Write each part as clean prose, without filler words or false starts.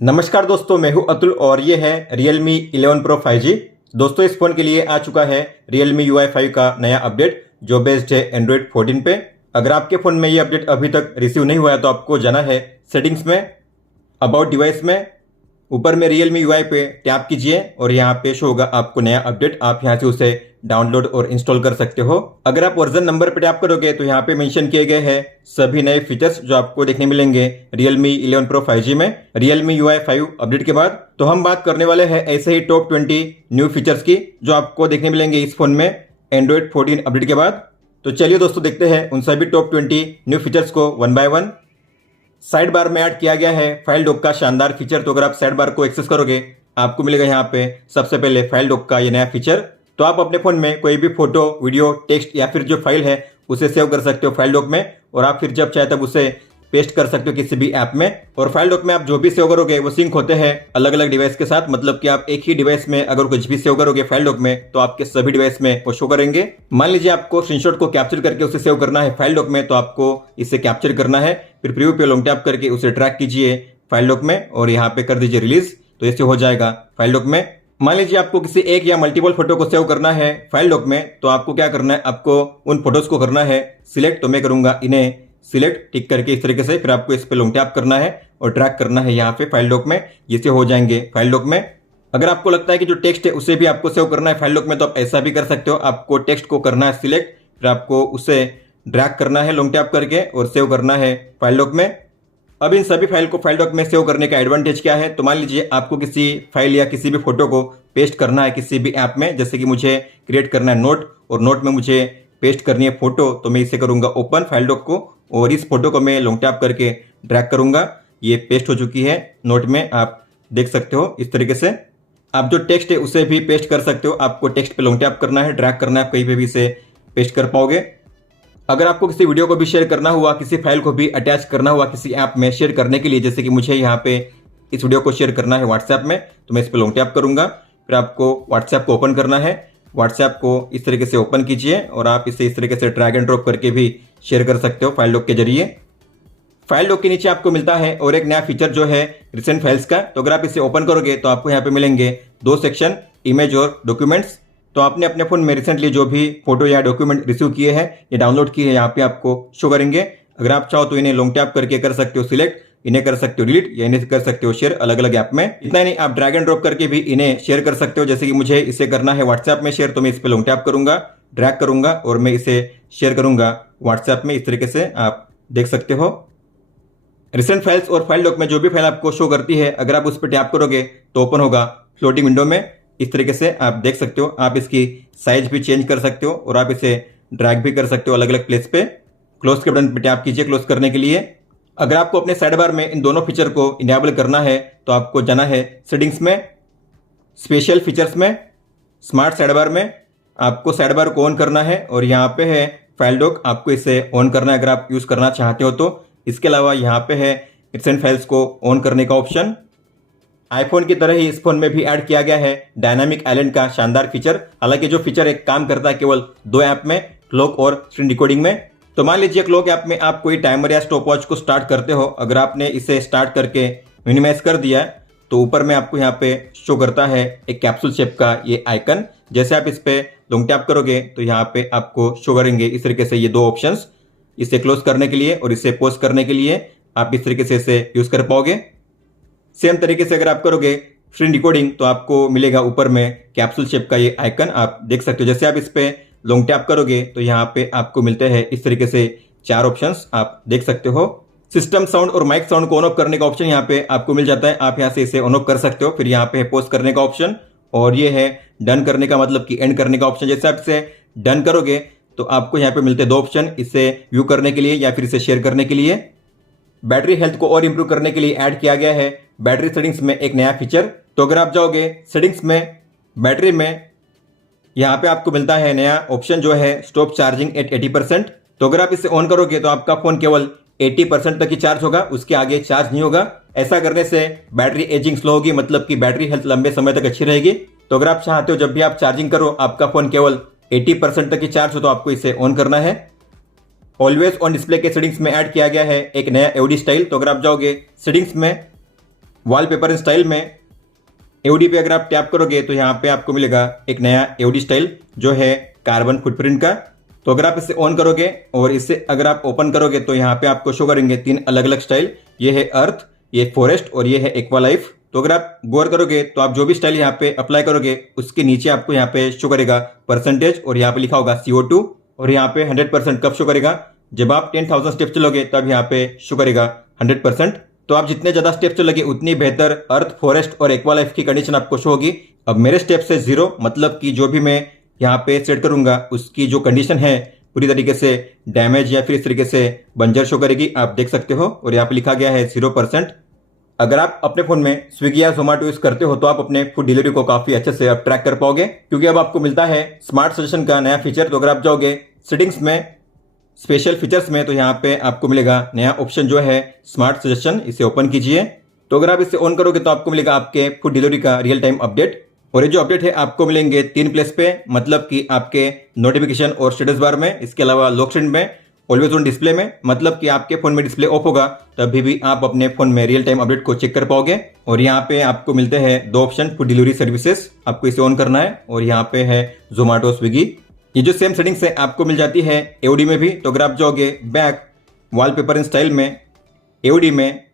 नमस्कार दोस्तों, मैं हूं अतुल और ये है Realme 11 Pro 5G। दोस्तों, इस फोन के लिए आ चुका है Realme UI 5 का नया अपडेट जो बेस्ड है Android 14 पे। अगर आपके फोन में ये अपडेट अभी तक रिसीव नहीं हुआ है तो आपको जाना है सेटिंग्स में, अबाउट डिवाइस में, ऊपर में Realme UI पे टैप कीजिए और यहाँ पे शो होगा आपको नया अपडेट। आप यहाँ से उसे डाउनलोड और इंस्टॉल कर सकते हो। अगर आप वर्जन नंबर पे टैप करोगे तो यहाँ पे मेंशन किए गए हैं सभी नए फीचर्स जो आपको देखने मिलेंगे Realme 11 Pro 5G में Realme UI 5 अपडेट के बाद। तो हम बात करने वाले हैं ऐसे ही टॉप 20 न्यू फीचर्स की जो आपको देखने मिलेंगे इस फोन में Android 14 अपडेट के बाद। तो चलिए दोस्तों, देखते हैं उन सभी टॉप 20 न्यू फीचर्स को one by one. Side bar में ऐड किया गया है फाइल डॉक का शानदार फीचर। तो अगर आप साइड बार को एक्सेस करोगे आपको मिलेगा यहाँ पे सबसे पहले फाइल डॉक का ये नया फीचर। तो आप अपने फोन में कोई भी फोटो, वीडियो, टेक्स्ट या फिर जो फाइल है उसे सेव कर सकते हो फाइल डॉक में, और आप फिर जब चाहे तब उसे पेस्ट कर सकते हो किसी भी ऐप में। और फाइल डॉक में आप जो भी सेव करोगे वो सिंक होते हैं अलग अलग डिवाइस के साथ, मतलब कि आप एक ही डिवाइस में अगर कुछ भी सेव करोगे फाइल डॉक में तो आपके सभी डिवाइस में वो शो करेंगे। मान लीजिए आपको स्क्रीनशॉट को कैप्चर करके उसे सेव करना है फाइल डॉक में, तो आपको इसे कैप्चर करना है, फिर प्रीव्यू पे लॉन्ग टैप करके उसे ट्रैक कीजिए फाइल डॉक में और यहाँ पे कर दीजिए रिलीज। तो ऐसे हो जाएगा फाइल डॉक में। मान लीजिए आपको किसी एक या मल्टीपल फोटो को सेव करना है फाइल डॉक में, तो आपको क्या करना है, आपको उन फोटोज को करना है सिलेक्ट। तो मैं करूंगा इन्हें सिलेक्ट टिक करके इस तरीके से, फिर आपको इस पे लॉन्ग टैप करना है और ट्रैक करना है यहाँ पे फाइल डॉक में। ये से हो जाएंगे फाइल डॉक में। अगर आपको लगता है कि जो टेक्स्ट है उसे भी आपको सेव करना है फाइल डॉक में तो आप ऐसा भी कर सकते हो। आपको टेक्स्ट को करना है सिलेक्ट, फिर आपको उसे ड्रैग करना है लॉन्ग टैप करके और सेव करना है फाइल डॉक में। अब इन सभी फाइल को फाइल डॉक में सेव करने का एडवांटेज क्या है, तो मान लीजिए आपको किसी फाइल या किसी भी फोटो को पेस्ट करना है किसी भी ऐप में, जैसे कि मुझे क्रिएट करना है नोट और नोट में मुझे पेस्ट करनी है फोटो, तो मैं इसे करूंगा ओपन फाइल डॉक को और इस फोटो को मैं लॉन्ग टैप करके ड्रैग करूंगा। ये पेस्ट हो चुकी है नोट में, आप देख सकते हो इस तरीके से। आप जो टेक्स्ट है उसे भी पेस्ट कर सकते हो। आपको टेक्स्ट पे लॉन्ग टैप करना है, ड्रैग करना है, कहीं पे भी इसे पेस्ट कर पाओगे। अगर आपको किसी वीडियो को भी शेयर करना हुआ, किसी फाइल को भी अटैच करना हुआ किसी ऐप में शेयर करने के लिए, जैसे कि मुझे यहाँ पे इस वीडियो को शेयर करना है व्हाट्सएप में, तो मैं इस पर लॉन्ग टैप करूंगा, फिर आपको व्हाट्सएप को ओपन करना है। व्हाट्सएप को इस तरीके से ओपन कीजिए और आप इसे इस तरीके से ड्रैग एंड ड्रॉप करके भी शेयर कर सकते हो फाइल डॉक के जरिए। फाइल डॉक के नीचे आपको मिलता है और एक नया फीचर जो है रिसेंट फाइल्स का। तो अगर आप इसे ओपन करोगे तो आपको यहाँ पे मिलेंगे दो सेक्शन, इमेज और डॉक्यूमेंट्स। तो आपने अपने फोन में रिसेंटली जो भी फोटो या डॉक्यूमेंट रिसीव किए हैं या डाउनलोड किए हैं यहाँ पे आपको शो करेंगे। अगर आप चाहो तो इन्हें लॉन्ग टैप करके कर सकते हो सिलेक्ट, इन्हें कर सकते हो डिलीट या इन्हें कर सकते हो शेयर अलग अलग ऐप में। इतना ही नहीं, आप ड्रैग एंड ड्रॉप करके भी इन्हें शेयर कर सकते हो। जैसे कि मुझे इसे करना है व्हाट्सएप में शेयर, तो मैं इस पर लॉन्ग टैप करूंगा, ड्रैग करूंगा और मैं इसे शेयर करूंगा व्हाट्सएप में। इस तरीके से आप देख सकते हो रिसेंट फाइल्स और फाइल डॉक में जो भी फाइल आपको शो करती है, अगर आप उस पर टैप करोगे तो ओपन होगा फ्लोटिंग विंडो में। इस तरीके से आप देख सकते हो। आप इसकी साइज भी चेंज कर सकते हो और आप इसे ड्रैग भी कर सकते हो अलग अलग प्लेस पे। क्लोज के बटन पे टैप कीजिए क्लोज करने के लिए। अगर आपको अपने साइड बार में इन दोनों फीचर को इनेबल करना है तो आपको जाना है सेटिंग्स में, स्पेशल फीचर्स में, स्मार्ट साइड बार में आपको साइड बार को ऑन करना है और यहाँ पे है फाइल डॉक, आपको इसे ऑन करना है अगर आप यूज करना चाहते हो तो। इसके अलावा यहाँ पे है रिसेंट फाइल्स को ऑन करने का ऑप्शन। आईफोन की तरह ही इस फोन में भी ऐड किया गया है डायनामिक आइलैंड का शानदार फीचर। हालांकि जो फीचर एक काम करता है केवल दो ऐप में, क्लॉक और स्क्रीन रिकॉर्डिंग में। तो मान लीजिए क्लॉक ऐप में आप कोई टाइमर या स्टॉप वॉच को स्टार्ट करते हो, अगर आपने इसे स्टार्ट करके मिनिमाइज कर दिया तो ऊपर में आपको यहाँ पे शो करता है एक कैप्सूल शेप का ये आइकन। जैसे आप इस पे लॉन्ग टैप करोगे तो यहाँ पे आपको शो करेंगे इस तरीके से ये दो ऑप्शंस। इसे क्लोज करने के लिए और इसे पोस्ट करने के लिए आप इस तरीके से इसे यूज कर पाओगे। सेम तरीके से अगर आप करोगे स्क्रीन रिकॉर्डिंग तो आपको मिलेगा ऊपर में कैप्सूल शेप का ये आइकन, आप देख सकते हो। जैसे आप इस पे लॉन्ग टैप करोगे तो यहाँ पे आपको मिलते हैं इस तरीके से चार ऑप्शंस, आप देख सकते हो। सिस्टम साउंड और माइक साउंड को ऑन ऑफ करने का ऑप्शन यहाँ पे आपको मिल जाता है, आप यहाँ से इसे ऑन ऑफ कर सकते हो। फिर यहाँ पे है पोस्ट करने का ऑप्शन और ये है डन करने का, मतलब कि एंड करने का ऑप्शन। जैसे आप इसे डन करोगे तो आपको यहाँ पे मिलते हैं दो ऑप्शन, इसे व्यू करने के लिए या फिर इसे शेयर करने के लिए। बैटरी हेल्थ को और इंप्रूव करने के लिए ऐड किया गया है बैटरी सेटिंग्स में एक नया फीचर। तो अगर आप जाओगे सेटिंग्स में, बैटरी में, यहाँ पे आपको मिलता है नया ऑप्शन जो है स्टॉप चार्जिंग एट 80%। तो अगर आप इसे ऑन करोगे तो आपका फोन केवल 80% तक ही चार्ज होगा, उसके आगे चार्ज नहीं होगा। ऐसा करने से बैटरी एजिंग स्लो होगी, मतलब कि बैटरी हेल्थ लंबे समय तक अच्छी रहेगी। तो अगर आप चाहते हो जब भी आप चार्जिंग करो आपका फोन केवल 80% तक ही चार्ज हो तो आपको इसे ऑन करना है। ऑलवेज ऑन डिस्प्ले के सेटिंग्स में ऐड किया गया है एक नया एओडी स्टाइल। तो अगर आप जाओगे सेटिंग्स में, वॉलपेपर इन स्टाइल में एओडी पे अगर आप टैप करोगे तो यहाँ पे आपको मिलेगा एक नया एओडी स्टाइल जो है कार्बन फुटप्रिंट का। तो अगर आप इसे ऑन करोगे और इसे अगर आप ओपन करोगे तो यहाँ पे आपको शो करेंगे 3 अलग अलग स्टाइल। ये है अर्थ, ये फॉरेस्ट और ये है एक्वा लाइफ। तो अगर आप गौर करोगे तो आप जो भी स्टाइल यहाँ पे अप्लाई करोगे उसके नीचे आपको यहाँ पे शो करेगा परसेंटेज और यहाँ पे लिखा होगा CO2 और यहाँ पे 100% कब शो करेगा, जब आप 10,000 स्टेप चलोगे तब यहाँ पे शो करेगा 100%। तो आप जितने ज्यादा स्टेप चलोगे उतनी बेहतर अर्थ, फॉरेस्ट और एक्वा लाइफ की कंडीशन आपको शो होगी। अब मेरे स्टेप से 0 मतलब कि जो भी मैं यहाँ पे सेट करूंगा उसकी जो कंडीशन है पूरी तरीके से डैमेज या फिर इस तरीके से बंजर शो करेगी, आप देख सकते हो। और यहाँ पे लिखा गया है 0%। अगर आप अपने फोन में स्विगी या जोमेटो यूज करते हो तो आप अपने फूड डिलीवरी को काफी अच्छे से अब ट्रैक कर पाओगे, क्योंकि अब आपको मिलता है स्मार्ट सजेशन का नया फीचर। तो अगर आप जाओगे सेटिंग्स में स्पेशल फीचर्स में तो यहाँ पे आपको मिलेगा नया ऑप्शन जो है स्मार्ट सजेशन। इसे ओपन कीजिए। तो अगर आप इसे ऑन करोगे तो आपको मिलेगा आपके फूड डिलीवरी का रियल टाइम अपडेट। और ये जो अपडेट है आपको मिलेंगे 3 प्लेस पे, मतलब कि आपके नोटिफिकेशन और स्टेटस बार में, इसके अलावा लॉक स्क्रीन में, ऑलवेज ऑन डिस्प्ले में, मतलब कि आपके फोन में डिस्प्ले ऑफ होगा तभी भी आप अपने फोन में रियल टाइम अपडेट को चेक कर पाओगे। और यहाँ पे आपको मिलते हैं 2 ऑप्शन फूड डिलीवरी सर्विसेज, आपको इसे ऑन करना है। और यहाँ पे है जोमेटो, स्विगी। ये जो सेम सेटिंग्स है आपको मिल जाती है एओडी में भी। तो अगर आप जाओगे बैक वॉलपेपर इन स्टाइल में, एओडी में,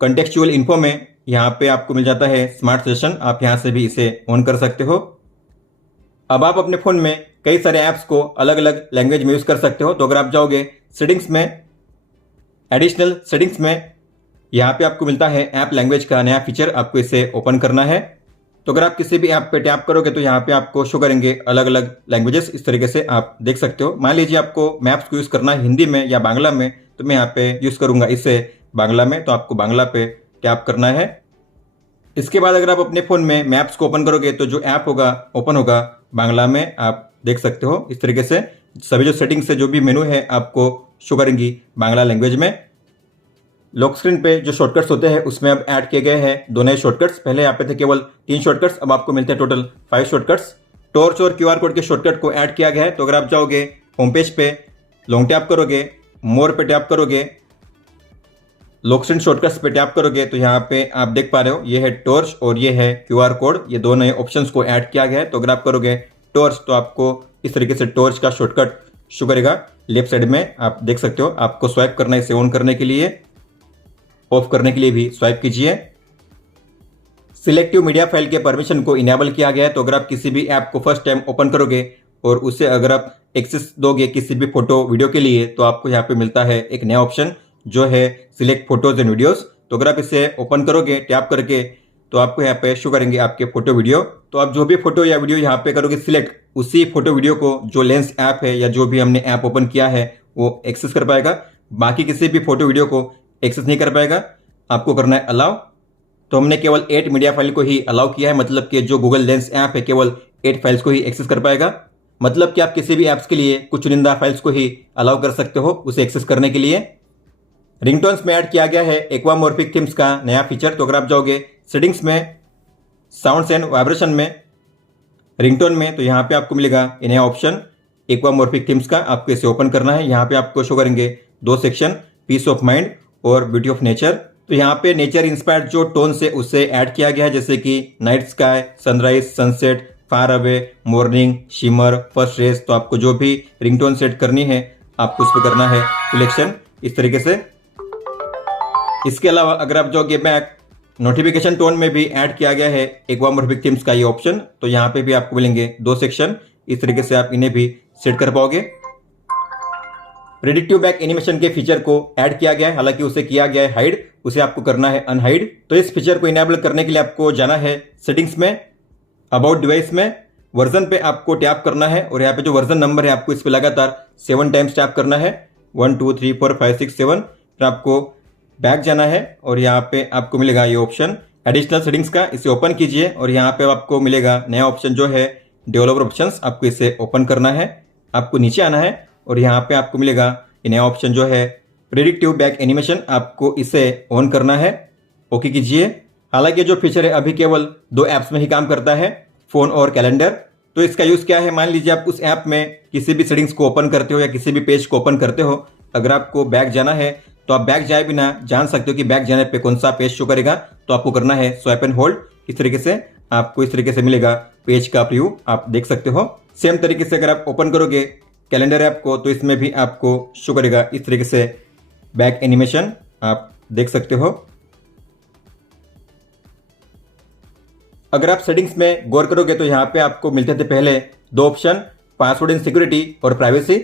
कंटेक्चुअल इन्फो में, यहाँ पे आपको मिल जाता है स्मार्ट सजेशन। आप यहाँ से भी इसे ऑन कर सकते हो। अब आप अपने फोन में कई सारे ऐप्स को अलग अलग लैंग्वेज में यूज कर सकते हो। तो अगर आप जाओगे सेटिंग्स में, एडिशनल सेटिंग्स में, यहाँ पे आपको मिलता है ऐप लैंग्वेज का नया फीचर, आपको इसे ओपन करना है। तो अगर आप किसी भी ऐप पे टैप करोगे तो यहाँ पे आपको शो करेंगे अलग अलग लैंग्वेजेस, इस तरीके से आप देख सकते हो। मान लीजिए आपको मैप्स को यूज करना है हिंदी में या बांग्ला में, तो मैं यहाँ पे यूज करूंगा इसे बांग्ला में। तो आपको बांग्ला पे टैप करना है। इसके बाद अगर आप अपने फोन में मैप्स को ओपन करोगे तो जो ऐप होगा ओपन होगा बांग्ला में, आप देख सकते हो। इस तरीके से सभी जो सेटिंग्स है, जो भी मेनू है, आपको शो करेंगी बांग्ला लैंग्वेज में। लॉक स्क्रीन पे जो शॉर्टकट्स होते हैं उसमें अब ऐड किए गए हैं 2 नए शॉर्टकट्स। पहले यहाँ पे थे केवल 3 शॉर्टकट्स, अब आपको मिलते हैं टोटल 5 शॉर्टकट्स। टॉर्च और QR कोड के शॉर्टकट को ऐड किया गया है। तो अगर आप जाओगे होम पेज पे, लॉन्ग टैप करोगे, मोर पे टैप करोगे, लॉक स्क्रीन शॉर्टकट्स पे टैप करोगे तो यहाँ पे आप देख पा रहे हो ये है टॉर्च और ये है QR कोड। ये 2 नए ऑप्शंस को ऐड किया गया है। तो अगर आप करोगे टॉर्च तो आपको इस तरीके से टॉर्च का शॉर्टकट शो करेगा लेफ्ट साइड में, आप देख सकते हो। आपको स्वाइप करना है इसे ऑन करने के लिए, ऑफ करने के लिए भी स्वाइप कीजिए। सिलेक्टिव मीडिया फाइल के परमिशन को इनेबल किया गया है। तो अगर आप किसी भी ऐप को फर्स्ट टाइम ओपन करोगे और उसे अगर आप एक्सेस दोगे किसी भी फोटो वीडियो के लिए, तो आपको यहाँ पे मिलता है एक नया ऑप्शन जो है सिलेक्ट फोटोज एंड वीडियोस। तो अगर आप इसे ओपन करोगे टैप करके तो आपको यहाँ पे शो करेंगे आपके फोटो वीडियो। तो आप जो भी फोटो या वीडियो यहाँ पे करोगे सिलेक्ट, उसी फोटो वीडियो को जो लेंस ऐप है या जो भी हमने ऐप ओपन किया है वो एक्सेस कर पाएगा। बाकी किसी भी फोटो वीडियो को एक्सेस नहीं कर पाएगा। आपको करना है अलाउ। तो हमने केवल 8 मीडिया फाइल को ही अलाउ किया है, मतलब कि जो गूगल लेंस ऐप है केवल 8 फाइल्स को ही एक्सेस कर पाएगा। मतलब कि आप किसी भी ऐप्स के लिए कुछ चुनिंदा फाइल्स को ही अलाउ कर सकते हो उसे एक्सेस करने के लिए। रिंगटोन्स में ऐड किया गया है एक्वामॉर्फिक थीम्स का नया फीचर। तो अगर आप जाओगे सेटिंग्स में, साउंड्स एंड वाइब्रेशन में, रिंगटोन में, तो यहाँ पे आपको मिलेगा ये नया ऑप्शन एक्वामॉर्फिक थीम्स का। आपको इसे ओपन करना है। यहाँ पे आपको शो करेंगे 2 सेक्शन, पीस ऑफ माइंड और ब्यूटी ऑफ नेचर। तो यहाँ पे नेचर इंस्पायर्ड जो टोन से उसे ऐड किया गया है, जैसे कि night sky, sunrise, sunset, far away, morning, shimmer, first rays. तो आपको जो भी रिंगटोन सेट करनी है आपको उस पर करना है सिलेक्शन इस तरीके से। इसके अलावा अगर आप जाओगे बैक, नोटिफिकेशन टोन में भी ऐड किया गया है एक्वामॉर्फिक थीम्स का ये ऑप्शन। तो यहाँ पे भी आपको मिलेंगे 2 सेक्शन, इस तरीके से आप इन्हें भी सेट कर पाओगे। प्रेडिक्टिव बैक एनिमेशन के फीचर को ऐड किया गया है, हालांकि उसे किया गया है हाइड, उसे आपको करना है अनहाइड। तो इस फीचर को इनेबल करने के लिए आपको जाना है सेटिंग्स में, अबाउट डिवाइस में, वर्जन पे आपको टैप करना है और यहाँ पे जो वर्जन नंबर है आपको इस पे लगातार 7 टाइम्स टैप करना है, 1 2 3 4 5 6 7। फिर आपको बैक जाना है और यहाँ पे आपको मिलेगा ये ऑप्शन एडिशनल सेटिंग्स का। इसे ओपन कीजिए और यहाँ पे आपको मिलेगा नया ऑप्शन जो है डेवलपर ऑप्शंस। आपको इसे ओपन करना है, आपको नीचे आना है और यहाँ पे आपको मिलेगा ये नया ऑप्शन जो है प्रेडिक्टिव बैक एनिमेशन। आपको इसे ऑन करना है, ओके कीजिए। हालांकि जो फीचर है अभी केवल 2 ऐप्स में ही काम करता है, फोन और कैलेंडर। तो इसका यूज क्या है, मान लीजिए आप उस ऐप में किसी भी सेटिंग्स को ओपन करते हो या किसी भी पेज को ओपन करते हो, अगर आपको बैक जाना है तो आप बैक जाए बिना जान सकते हो कि बैक जाने पे कौन सा पेज शो करेगा। तो आपको करना है स्वाइप एंड होल्ड। इस तरीके से आपको इस तरीके से मिलेगा पेज का प्रीव्यू, आप देख सकते हो। सेम तरीके से अगर आप ओपन करोगे कैलेंडर ऐप को तो इसमें भी आपको शो करेगा इस तरीके से बैक एनिमेशन, आप देख सकते हो। अगर आप सेटिंग्स में गौर करोगे तो यहाँ पे आपको मिलते थे पहले दो ऑप्शन, पासवर्ड एंड सिक्योरिटी और प्राइवेसी,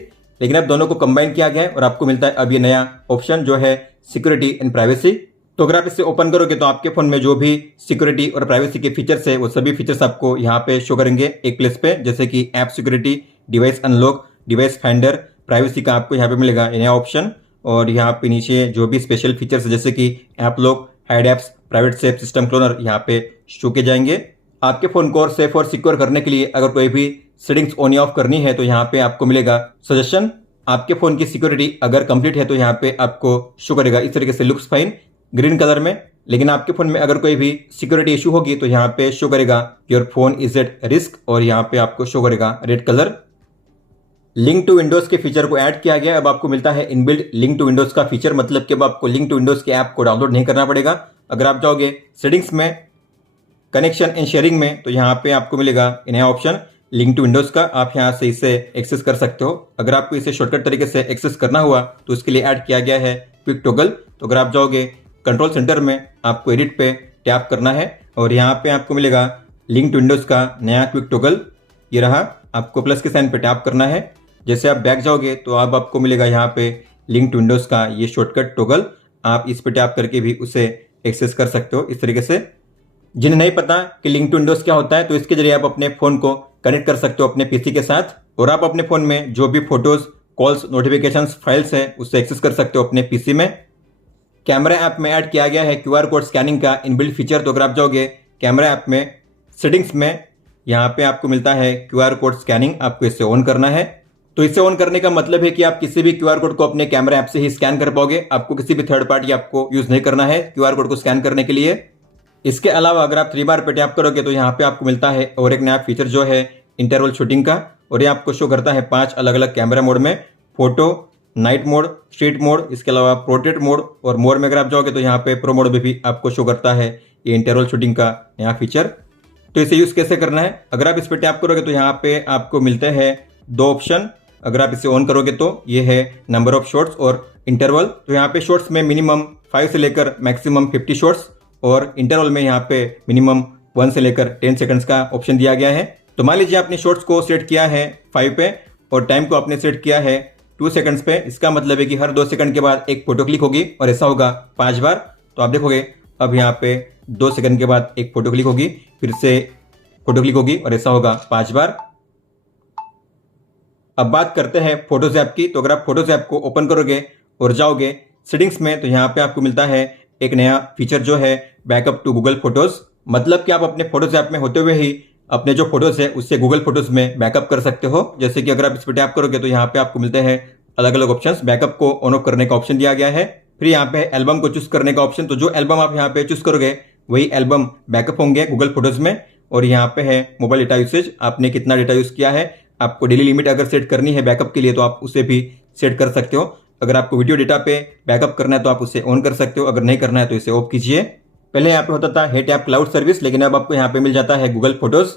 लेकिन अब दोनों को कंबाइन किया गया है और आपको मिलता है अब ये नया ऑप्शन जो है सिक्योरिटी एंड प्राइवेसी। तो अगर आप इसे ओपन करोगे तो आपके फोन में जो भी सिक्योरिटी और प्राइवेसी के फीचर्स है वो सभी फीचर्स आपको यहाँ पे शो करेंगे एक प्लेस पे, जैसे कि app security, device unlock, device finder, privacy का आपको यहाँ पे मिलेगा नया ऑप्शन। और यहाँ पे नीचे जो भी स्पेशल फीचर्स है जैसे कि app lock, hide apps, private safe, system cloner यहाँ पे शो किए जाएंगे। आपके फोन को और सेफ और सिक्योर करने के लिए अगर कोई भी सेटिंग्स ऑन या ऑफ करनी है तो यहाँ पे आपको मिलेगा सजेशन। आपके फोन की सिक्योरिटी अगर कंप्लीट है तो यहाँ पे आपको शो करेगा इस तरीके से लुक्स फाइन ग्रीन कलर में, लेकिन आपके फोन में अगर कोई भी सिक्योरिटी इशू होगी तो यहाँ पे शो करेगा your phone is at risk और यहाँ पे आपको शो करेगा red colour. Link to Windows के फीचर को ऐड किया गया। अब आपको मिलता है इनबिल्ट लिंक टू विंडोज का फीचर, मतलब कि अब आपको लिंक टू विंडोज के ऐप को डाउनलोड नहीं करना पड़ेगा। अगर आप जाओगे सेटिंग्स में, कनेक्शन एंड शेयरिंग में, तो यहाँ पे आपको मिलेगा नया ऑप्शन लिंक टू विंडोज का, आप यहाँ से इसे एक्सेस कर सकते हो। अगर आपको इसे शॉर्टकट तरीके से एक्सेस करना हुआ तो उसके लिए ऐड किया गया है क्विक टॉगल। तो अगर आप जाओगे कंट्रोल सेंटर में आपको एडिट पे टैप करना है और यहाँ पे आपको मिलेगा लिंक टू विंडोज का नया क्विक टॉगल, ये रहा। आपको प्लस के साइन पे टैप करना है। जैसे आप बैक जाओगे तो अब आपको मिलेगा यहाँ पे लिंक टू विंडोज का ये शॉर्टकट टॉगल, आप इस पे टैप करके भी उसे एक्सेस कर सकते हो इस तरीके से। जिन्हें नहीं पता कि लिंक टू विंडोज क्या होता है तो इसके जरिए आप अपने फोन को कनेक्ट कर सकते हो अपने पीसी के साथ और आप अपने फोन में जो भी फोटोज, कॉल्स, नोटिफिकेशंस, फाइल्स है उससे एक्सेस कर सकते हो अपने पीसी में। कैमरा ऐप में ऐड किया गया है क्यूआर कोड स्कैनिंग का इनबिल्ट फीचर। तो अगर आप जाओगे कैमरा ऐप में, सेटिंग्स में, यहाँ पे आपको मिलता है क्यूआर कोड स्कैनिंग, आपको इसे ऑन करना है। तो इसे ऑन करने का मतलब है कि आप किसी भी क्यूआर कोड को अपने कैमरा ऐप से ही स्कैन कर पाओगे, आपको किसी भी थर्ड पार्टी आपको यूज नहीं करना है क्यूआर कोड को स्कैन करने के लिए। इसके अलावा अगर आप 3 बार पे टैप करोगे तो यहाँ पे आपको मिलता है और एक नया फीचर जो है इंटरवल शूटिंग का, और ये आपको शो करता है 5 अलग अलग कैमरा मोड में, photo, night mode, street mode, इसके अलावा पोर्ट्रेट मोड और मोर में अगर आप जाओगे तो यहाँ पे प्रो मोड में भी आपको शो करता है ये इंटरवल शूटिंग का नया फीचर। तो इसे यूज कैसे करना है, अगर आप इस पर टैप करोगे तो यहाँ पे आपको मिलते हैं 2 ऑप्शन। अगर आप इसे ऑन करोगे तो ये है नंबर ऑफ शॉट्स और इंटरवल। तो यहाँ पे शॉट्स में मिनिमम 5 से लेकर मैक्सिमम 50 शॉट्स और इंटरवल में यहाँ पे मिनिमम 1 से लेकर 10 सेकंड्स का ऑप्शन दिया गया है। तो मान लीजिए आपने शॉट्स को सेट किया है 5 पे और टाइम को आपने सेट किया है 2 सेकंड्स पे, इसका मतलब है कि हर 2 सेकंड के बाद एक फोटो क्लिक होगी और ऐसा होगा 5 बार। तो आप देखोगे अब यहाँ पे 2 सेकंड के बाद एक फोटो क्लिक होगी, फिर से फोटो क्लिक होगी और ऐसा होगा 5 बार। अब बात करते हैं फोटोज ऐप की। तो अगर आप फोटोज ऐप को ओपन करोगे और जाओगे सेटिंग्स में तो यहाँ पे आपको मिलता है एक नया फीचर जो है बैकअप टू गूगल फोटोज, मतलब कि आप अपने फोटोज ऐप में होते हुए ही अपने जो फोटोज है उससे गूगल फोटोज में बैकअप कर सकते हो। जैसे कि अगर आप इस पर टैप करोगे तो यहाँ पे आपको मिलते हैं अलग अलग ऑप्शंस। बैकअप को ऑन ऑफ करने का ऑप्शन दिया गया है, फिर यहाँ पे एल्बम को चूज करने का ऑप्शन। तो जो एल्बम आप यहाँ पे चूज करोगे वही एल्बम बैकअप होंगे गूगल फोटोज में। और यहाँ पे है मोबाइल डेटा यूसेज, आपने कितना डेटा यूज किया है, आपको डेली लिमिट अगर सेट करनी है बैकअप के लिए तो आप उसे भी सेट कर सकते हो। अगर आपको वीडियो डेटा पे बैकअप करना है तो आप उसे ऑन कर सकते हो, अगर नहीं करना है तो इसे ऑफ कीजिए। पहले यहाँ पे होता था हेट ऐप क्लाउड सर्विस, लेकिन अब आपको यहाँ पे मिल जाता है गूगल फोटोज।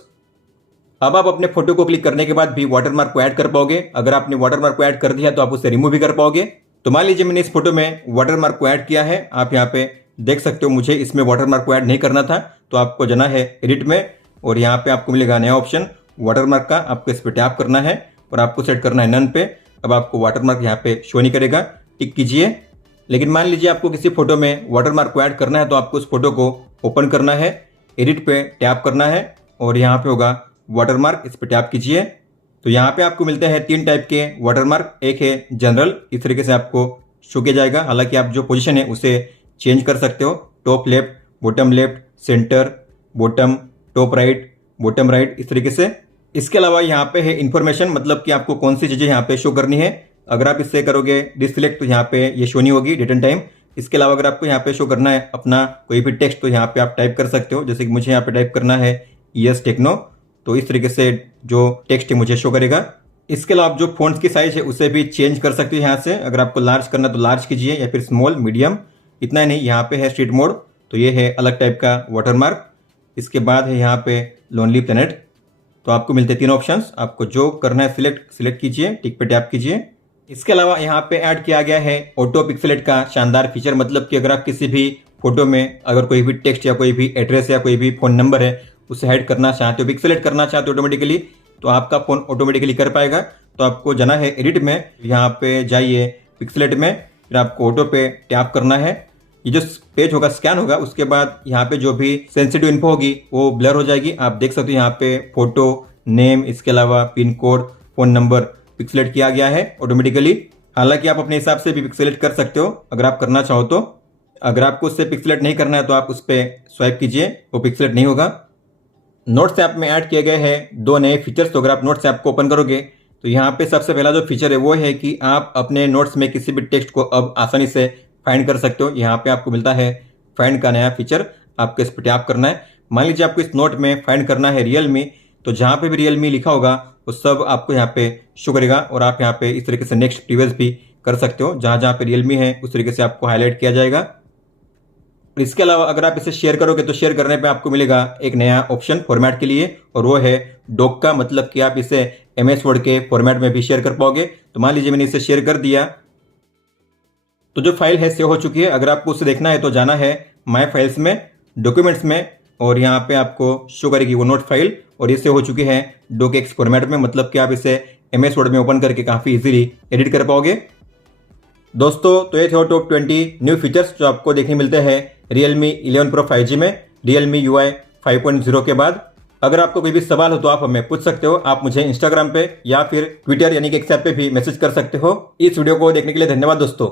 अब आप अपने फोटो को क्लिक करने के बाद भी वाटरमार्क को ऐड कर पाओगे। अगर आपने वाटरमार्क को ऐड कर दिया तो आप उसे रिमूव भी कर पाओगे। तो मान लीजिए मैंने इस फोटो में वाटरमार्क को ऐड किया है, आप यहाँ पे देख सकते हो मुझे इसमें वाटरमार्क को ऐड नहीं करना था, तो आपको जाना है एडिट में और यहाँ पे आपको मिलेगा नया ऑप्शन वाटरमार्क का, आपको इस पर टैप करना है और आपको सेट करना है नन पे। अब आपको वाटरमार्क यहाँ पे शो नहीं करेगा, टिक कीजिए। लेकिन मान लीजिए आपको किसी फोटो में वाटरमार्क को ऐड करना है तो आपको उस फोटो को ओपन करना है, एडिट पे टैप करना है और यहाँ पे होगा वाटरमार्क, इस पे टैप कीजिए। तो यहाँ पे आपको मिलते हैं 3 टाइप के वाटरमार्क, एक है जनरल, इस तरीके से आपको शो किया जाएगा। हालांकि आप जो पोजीशन है उसे चेंज कर सकते हो, top left, bottom left, centre, bottom, top right, bottom right, इस तरीके से। इसके अलावा यहाँ पे है इन्फॉर्मेशन, मतलब कि आपको कौन सी चीजें यहाँ पे शो करनी है। अगर आप इससे करोगे डिसलेक्ट तो यहाँ पे ये शो नहीं होगी डेट एंड टाइम। इसके अलावा अगर आपको यहाँ पे शो करना है अपना कोई भी टेक्स्ट तो यहाँ पे आप टाइप कर सकते हो, जैसे कि मुझे यहाँ पे टाइप करना है यस टेक्नो, तो इस तरीके से जो टेक्स्ट है मुझे शो करेगा। इसके अलावा आप जो फ़ॉन्ट्स की साइज़ है उसे भी चेंज कर सकते हो यहाँ से। अगर आपको लार्ज करना तो लार्ज कीजिए या फिर स्मॉल, मीडियम। इतना ही नहीं, यहाँ पे है स्ट्रीट मोड, तो ये है अलग टाइप का वाटरमार्क। इसके बाद है यहाँ पे लोनली प्लेनेट। तो आपको मिलते हैं 3 ऑप्शंस, आपको जो करना है सिलेक्ट कीजिए, टिक पे टैप कीजिए। इसके अलावा यहाँ पे ऐड किया गया है ऑटो पिक्सेलेट का शानदार फीचर, मतलब कि अगर आप किसी भी फोटो में अगर कोई भी टेक्स्ट या कोई भी एड्रेस या कोई भी फ़ोन नंबर है उसे हाइड करना चाहते हो, पिक्सेलेट करना चाहते हो ऑटोमेटिकली, तो आपका फ़ोन ऑटोमेटिकली कर पाएगा। तो आपको जाना है एडिट में, यहाँ पे जाइए पिक्सेलेट में, फिर आपको ऑटो पे टैप करना है। ये जो पेज होगा स्कैन होगा, उसके बाद यहाँ पे जो भी सेंसिटिव इन्फो होगी वो ब्लर हो जाएगी। आप देख सकते हो यहाँ पे फोटो, नेम, इसके अलावा pin code, phone number pixelate किया गया है ऑटोमेटिकली। हालांकि आप अपने हिसाब से भी पिक्सेलेट कर सकते हो अगर आप करना चाहो तो। अगर आपको उससे पिक्सेलेट नहीं करना है तो आप उस पर स्वाइप कीजिए, वो पिक्सेलेट नहीं होगा। नोट्स ऐप में ऐड किए गए हैं 2 नए फीचर्स। तो अगर आप नोट्स ऐप को ओपन करोगे तो यहाँ पे सबसे पहला जो फीचर है वो है कि आप अपने नोट्स में किसी भी टेक्स्ट को अब आसानी से फाइंड कर सकते हो। यहाँ पे आपको मिलता है फाइंड का नया फीचर, आपको इस पर टैप करना है। मान लीजिए आपको इस नोट में फाइंड करना है रियलमी, तो जहाँ पे भी रियलमी लिखा होगा वो सब आपको यहाँ पे शो करेगा और आप यहाँ पे इस तरीके से नेक्स्ट प्रीवियस भी कर सकते हो। जहाँ जहाँ पे रियलमी है उस तरीके से आपको हाईलाइट किया जाएगा। इसके अलावा अगर आप इसे शेयर करोगे तो शेयर करने पे आपको मिलेगा एक नया ऑप्शन फॉर्मेट के लिए, और वो है डॉक का, मतलब कि आप इसे MS वर्ड के फॉर्मेट में भी शेयर कर पाओगे। तो मान लीजिए मैंने इसे शेयर कर दिया, तो जो फाइल है सेव हो चुकी है। अगर आपको उसे देखना है तो जाना है माय फाइल्स में, डॉक्यूमेंट्स में, और यहाँ पे आपको शो करेगी वो नोट फाइल, और ये सेव हो चुकी है docx फॉर्मेट में, मतलब कि आप इसे MS वर्ड में ओपन करके काफ़ी इजीली एडिट कर पाओगे। दोस्तों, तो ये थे टॉप 20 न्यू फीचर्स जो आपको देखने मिलते हैं Realme 11 Pro 5G में Realme UI 5.0 के बाद। अगर आपको कोई भी सवाल हो तो आप हमें पूछ सकते हो। आप मुझे इंस्टाग्राम पे या फिर ट्विटर यानी कि एक्स ऐप पे भी मैसेज कर सकते हो। इस वीडियो को देखने के लिए धन्यवाद दोस्तों।